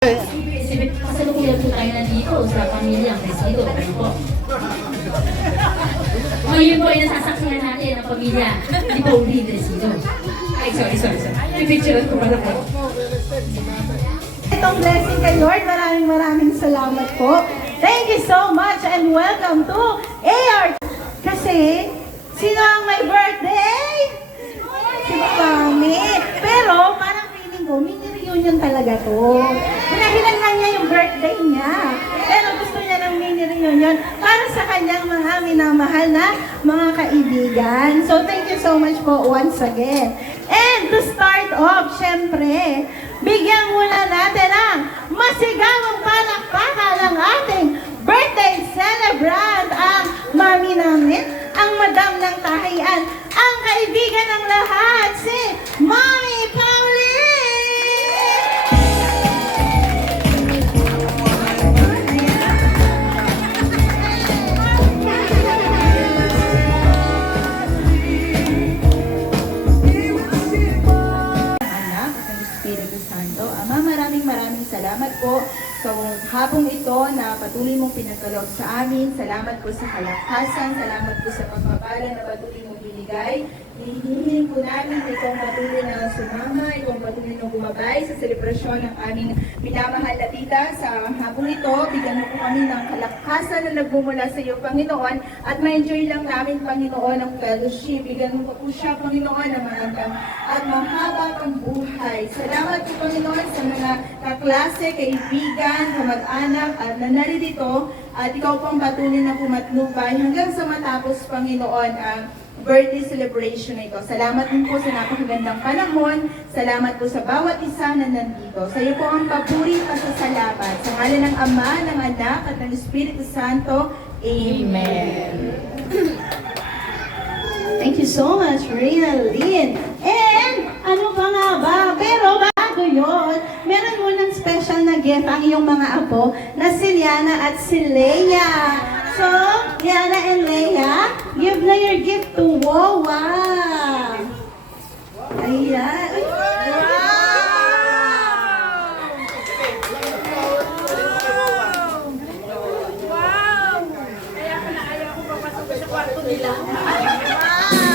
Kasalukuyan po tayo nandito sa pamilyang Resido. Ngayon po ay nasasaksihan natin ang pamilya ni Pauline Resido. Ay, sorry. I-picture ko pala po. Itong blessing kay Lord, maraming salamat po. Thank you so much and welcome to AR. Kasi, sino ang may birthday? Si Mami. Pero, parang feeling ko, mini reunion talaga to. Hinahilan lang niya yung birthday niya. Pero gusto niya ng mini reunion para sa kanyang mga minamahal na mga kaibigan. So, thank you so much po once again. And to start off, syempre, bigyan muna natin ang masigawang palakpakan ng ating birthday celebrant, ang mami namin, ang madam ng tahayan, ang kaibigan ng lahat, si Mami Pauline! Maraming salamat po sa hapong ito na patuloy mong pinagkaloob sa amin. Salamat po sa kalakasan, salamat po sa pagpapala na patuloy mong binigay. Hinihiling po namin itong patuloy na sumama, itong patuloy na gumabay sa selebrasyon ng aming minamahal na tita. Sa hapong ito, bigyan mo po kami ng kalakasan na nagmumula sa iyo, Panginoon, at ma-enjoy lang namin, Panginoon, ang fellowship. Bigyan mo po siya, Panginoon, na magandang at mahaba pang buhay. Salamat po, Panginoon, sa mga kaklase, kaibigan, kamag-anak at nanarito, at ikaw pong patuloy na pumatnubay hanggang sa matapos, Panginoon, ang birthday celebration na ito. Salamat din po sa napakagandang panahon. Salamat po sa bawat isa na nandito. Sa iyo po ang papuri at pasasalamat. Sa ngalan ng Ama, ng Anak, at ng Espiritu Santo. Amen. Thank you so much, Reynaldine. And, ano pa nga ba? Pero bago yun, meron munang special na gift ang iyong mga apo na si Liana at si Leia. So, Liana and Leia, give na your gift to Wawa. Ayan.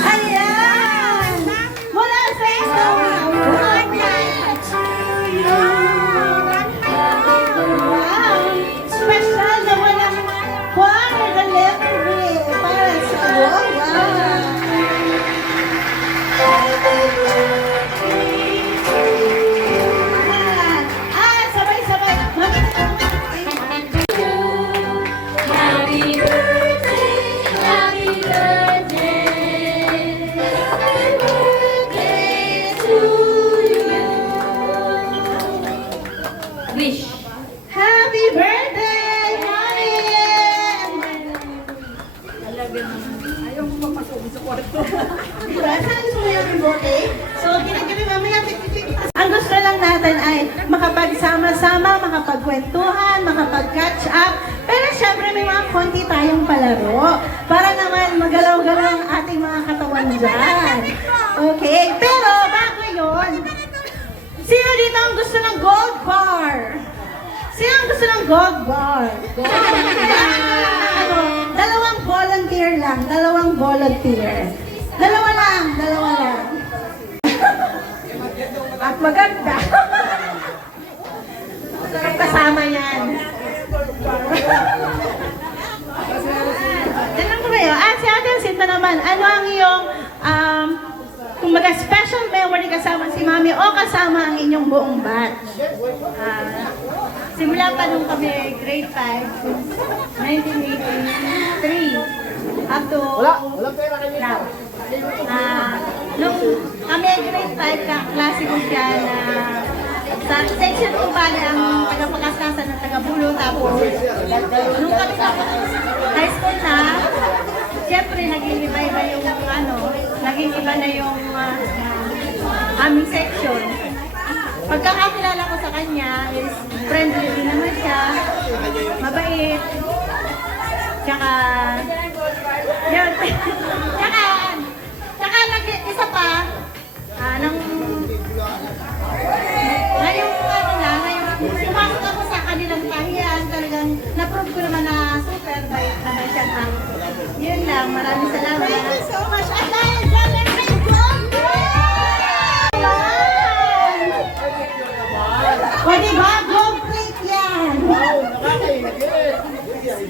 Ayan! Mula sa isang special na walang quarter delivery para sa Wawa. Sabay-sabay. Happy birthday, happy birthday, happy birthday to you. Wish. Happy birthday, Mami! Ayaw ko papasok sa kwarto. Diba? Saan gusto mo yung birthday? So, ginagabi mamaya, ang gusto lang natin ay makapagsama-sama, makapagkwentuhan, makapag-catch up. Pero syempre may mga konti tayong palaro para naman magalaw-galaw ang ating mga katawan dyan. Okay? Pero bago yun, sino dito ang gusto ng gold bar? Sino ang gusto ng gold bar? Dalawang volunteer lang. Dalawa lang. At maganda. Kasama yan. Tanong ko kayo, si Ate Sinta naman, ano ang iyong kumbaga special memory kasama si Mami o kasama ang inyong buong batch? Simula pa nung kami grade 5, 1983, up to now. Nung kami grade 5, kaklase ko siya na sa section 2 pala ang tagapagkaskasan ng taga-Bulo. Tapos, nung kami tapos high school na, siyempre naging iba-iba yung naging iba na yung aming section. Pagkakakilala ko sa kanya is friendly din naman siya, mabait, tsaka yun, tsaka isa pa, nang ngayong sumasok Yun lang, maraming salamat. Thank you so much. O diba, gold plate yan.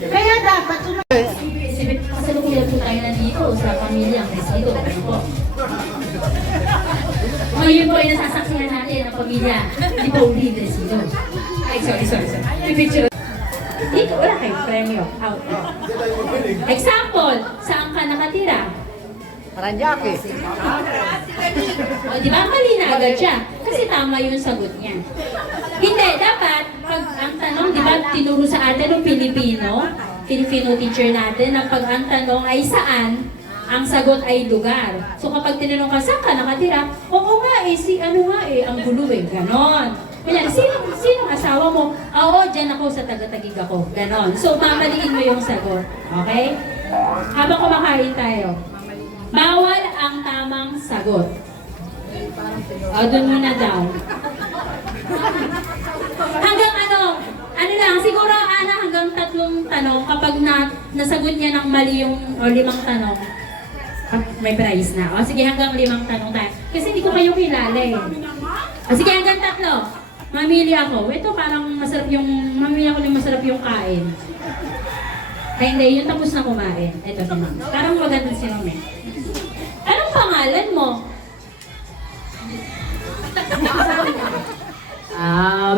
Kaya dapat Kasalukuyan po tayo nandito sa pamilyang Resido. Ano po? Ngayon po ay nasasaksihan natin ang pamilya ni Pauline Resido. Ay, sorry. May picture. Dito, wala kayong premyo. Out. Example, saan ka nakatira? Paranaque. O, di ba? Mali na agad siya. Kasi tama yung sagot niya. Hindi, dapat, pag ang tanong, di ba, tinuro sa atin ng Filipino teacher natin, na pag ang tanong ay saan, ang sagot ay lugar. So kapag tinanong ka, saan ka nakatira? Oo nga ang gulo eh, ganon. Kaya, sinong asawa mo? Oo, dyan ako sa taga-tagig ako. Ganon. So, mamaliin mo yung sagot. Okay? Habang kumakain tayo. Bawal ang tamang sagot. O, dun muna daw. Hanggang ano lang, siguro hanggang 3 tanong, kapag nasagot niya ng mali yung, o 5 tanong, may prize na. O sige, hanggang 5 tanong tayo. Kasi hindi ko kayo kilala eh. O sige, hanggang 3. Mamili ako. Ito parang mamili ako ng masarap yung kain. Ay hindi, yung tapos na kumain. Ito si Ma'am. Parang maganda si Ma'am eh. Anong pangalan mo?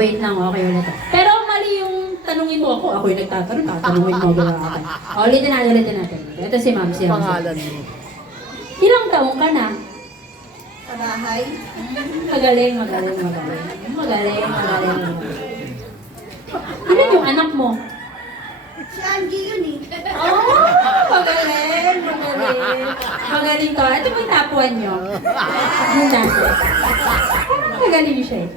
Wait lang. Okay, ulit. Pero mali yung tanungin mo ako. Ako yung nagtatanong. Tatanungin mo ba ako? Ulitin natin. Ito si Ma'am. Pangalan mo. Ilang taong ka na? Panahay. Magaling. Ilan yung anak mo? si Angie yun eh. Magaling. Magaling to. Ito po yung top 1 nyo. Yung dati. Magaling siya eh.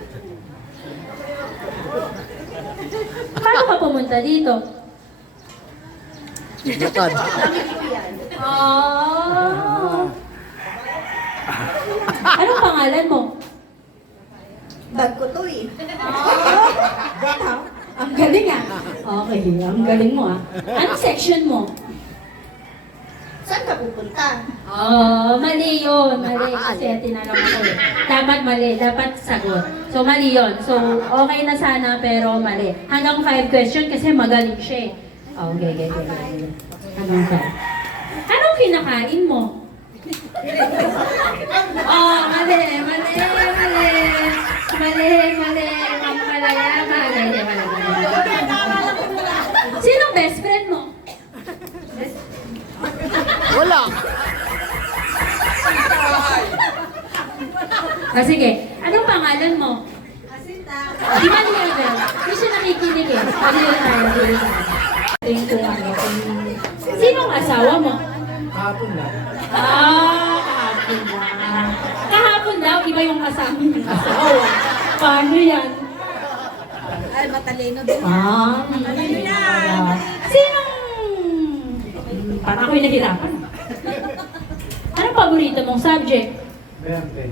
Paano ka pumunta dito? Lakad. Anong pangalan mo? Bag ko to eh. Ang galing ah. Okay, ang galing mo ah. Anong section mo? Saan ka pupunta? Mali yun. Mali. Kasi tinanong ako eh. Dapat mali. Dapat sagot. So, mali yun. So, okay na sana pero mali. Hanggang 5 question kasi magaling siya eh. Okay. Hanggang 5. Anong kinakain mo? Mali. Pampalaya. Mali. Sinong best friend mo? Wala. Sige. Anong pangalan mo? Asinta. Di ba niya girl? Hindi siya nakikinig eh. Dili tayo. Sinong asawa mo? Kahapon na. Kahapon na. Kahapon daw, iba yung kasama ng asawa. Paano yan? Ay, matalino din. Matalino yan. Sinong... Parang ako'y nahirapan. Anong paborito mong subject? Verde.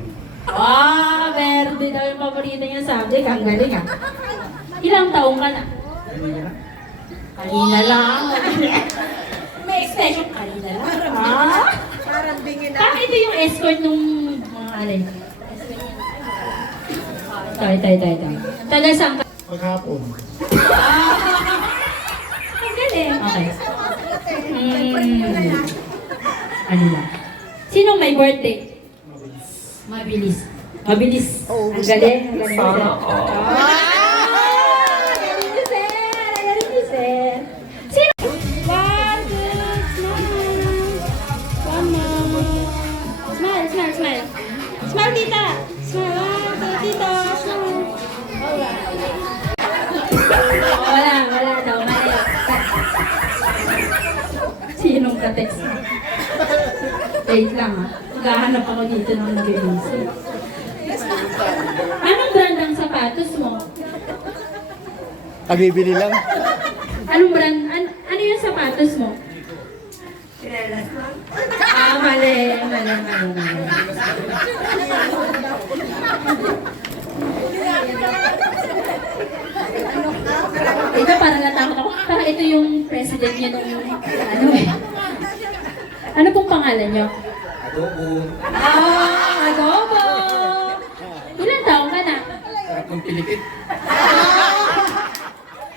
Verde daw yung paborito niyang subject. Ang galing ah. Ilang taong ka na? Kanina lang. May expression kanina lang. Parang bingin na. Parang ito yung escort nung mga alay. Ito. Taga saan ka? Paghapon. Ang galing. Okay. Ano na? Sinong may birthday? Mabilis. Ang galing. Sana Galing ni Sir. Sino? 1, 2, smile. Smile, tita. Smile, 1, 2, tita. Smile. Wala daw. Mali. Sinong ka-text? Wait lang ha. Maghahanap ako dito ng nag-iisip. Anong brand ang sapatos mo? Pag-ibili lang. Anong brand? Ano yung sapatos mo? Mali. Ito parang natakot ako. Parang ito yung president niyo nung, ano eh. Ano pong pangalan niyo? Adobo. Adobo! Ilan taong ka na? Sarap ng pinikit.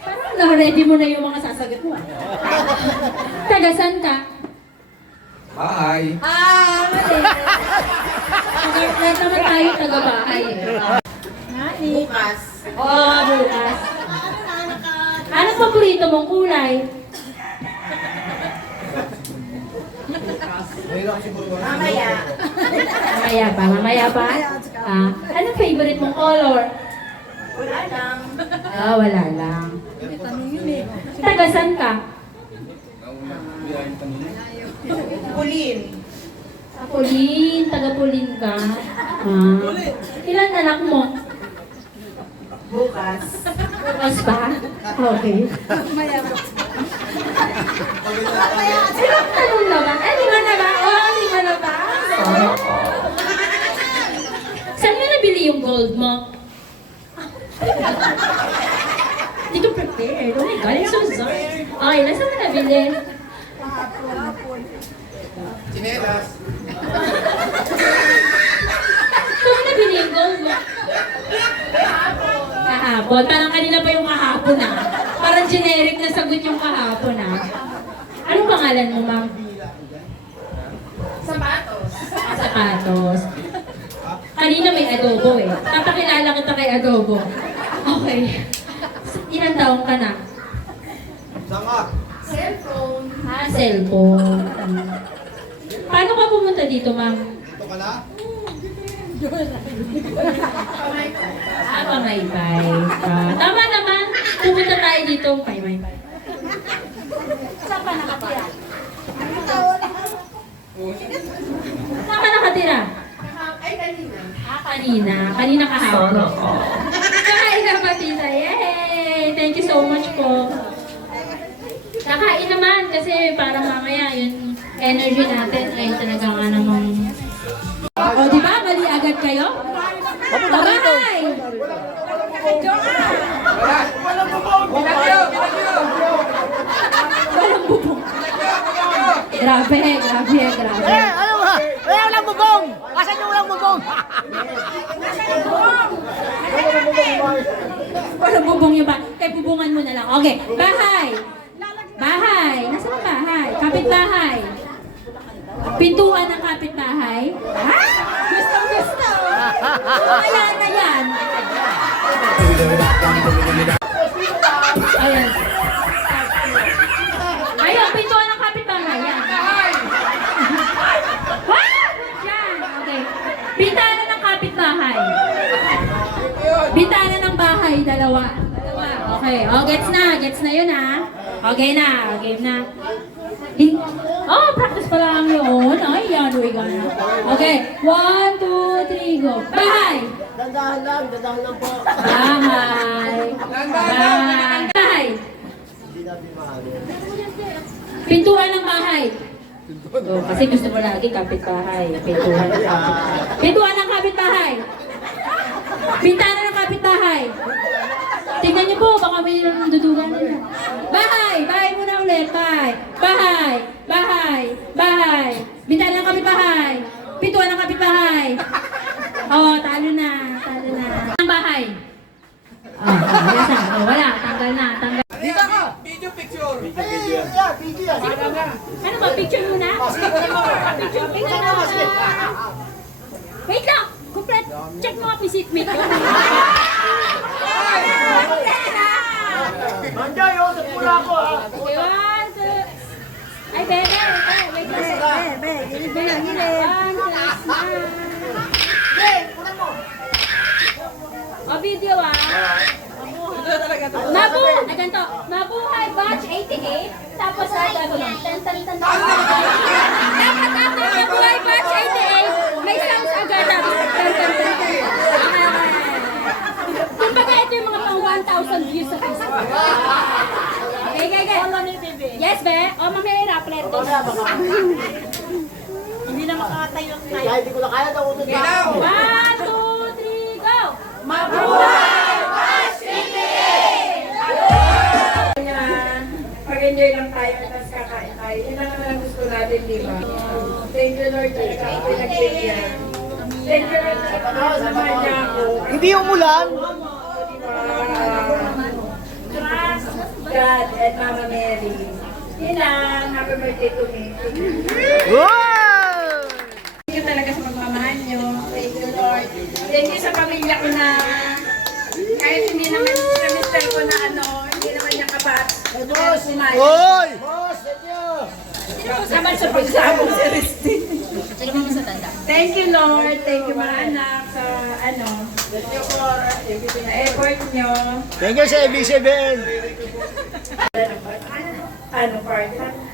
Parang na-ready mo na yung mga sasagot mo. Tagasan ka? Bye. Mali. Lahat naman tayo taga-bahay. Bukas. Bukas. Anong paborito mong kulay? Mamaya. Mamaya pa? Anong favorite mong color? Wala lang. Wala lang. Tagasan ka? Pulin. Pulin, taga-Pulin ka. Ilan anak mo? Bukas. Bukas ba? Okay. Ilang tanong na ba? Lima na ba? Lima na ba? Saan mo nabili yung gold mo? Hindi ko prepared. Oh my God, I'm so sorry. Okay, nasa mo nabili? Chinelas. Saan mo nabili yung gold mo? Kahapon. Parang kanina pa yung kahapon Parang generic na sagot yung kahapon Anong pangalan mo, ma'am? Sapatos. Kanina may adobo eh. Papakilala kita kay adobo. Okay. Ilang taong ka na? Sanga. Cellphone. Paano ka pumunta dito, ma'am? Ito ka na? Pamaypay. Tama naman. Pumunta tayo dito. Pamaypay. Saan ka nakatira? Saan ka nakatira? Kanina. Kanina kahapon. Kakain na ba, tita? Yay! Thank you so much po. Kakain naman kasi para mamaya yung energy natin ay talaga nga namang... O, di ba? Mali agad kayo? Bye! Walang bubong. Grabe. Ano ba? Walang bubong! Asan yung walang bubong? Walang bubong yung ba? Kaya bubungan mo na lang. Okay, bahay. Nasaan ang bahay? Kapitbahay. Pintuan ng kapitbahay. Ha? Gusto. Ayan na yan. Ayan. Ayun, pintuan ng kapitbahay. Yan. Yan. Okay. Bintana ng kapitbahay. Bintana ng bahay, dalawa. Okay. Gets na yun Okay na. Game na. Practice pa lang yun. Ay, yan. Okay. 1, 2, 3, go. Bahay. Dandahan lang po. Bahay. Pintuan ng bahay. Kasi gusto mo lagi kapitbahay. Pintuan ng kapitbahay. Bintana ng kapitbahay. Tingnan niyo po, baka may dudugan nila. Bahay muna ulit. Bahay. Bintana ng kapitbahay. Pintuan ng kapitbahay. Talo na. Ang bahay. Wala. Tanggal na. Dito ka! Video picture! Ano ba? Picture muna? Picture. Wait lang! Complete. Check mo ang visit me. Manjay, sa pula ko ha. Okay, 1, 2. Ay, Bebe. Wait lang. Bebe. 1, 2, 3. Video ganito. Mabuhay batch 88. Tapos gagawin. Tan. Dapat mabuhay batch 88. May sounds agad. Kumbaga ito yung mga pang 1,000 views sa Facebook. Okay. Yes, be. Mamaya i-rapplet to. Hindi na makakatayo tayo. Kahit di ko na kaya daw utot na ako. 1, 2, 3, go! Mabuhay! mag-enjoy lang tayo at tapos kakain tayo. Yun lang naman ang gusto natin, di ba? Thank you, Lord, talaga ang pinagbigyan. Thank you, Lord, naman niya ako. Hindi umulan. Trust God and Mama Mary. Yun lang. Happy birthday to me. Wow! Thank you talaga sa pagmamahal nyo. Thank you, Lord. Thank you sa pamilya ko na kahit hindi naman sa mister ko na hindi naman niya kapat. Oy! Naman sa pagsabong si Risty. Thank you, Lord. Thank you, mga anak, sa thank you for na effort nyo. Thank you sa ABC Ben. Part.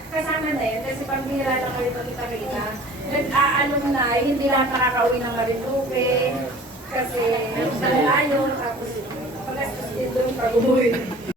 Kasama na yun, kasi pambihira lang kayo pagkita-kita. Nag-aalong na, hindi lahat nakakauwi ng Marinduque. Kasi malayo, tapos pag-astos din doon pag umuwi.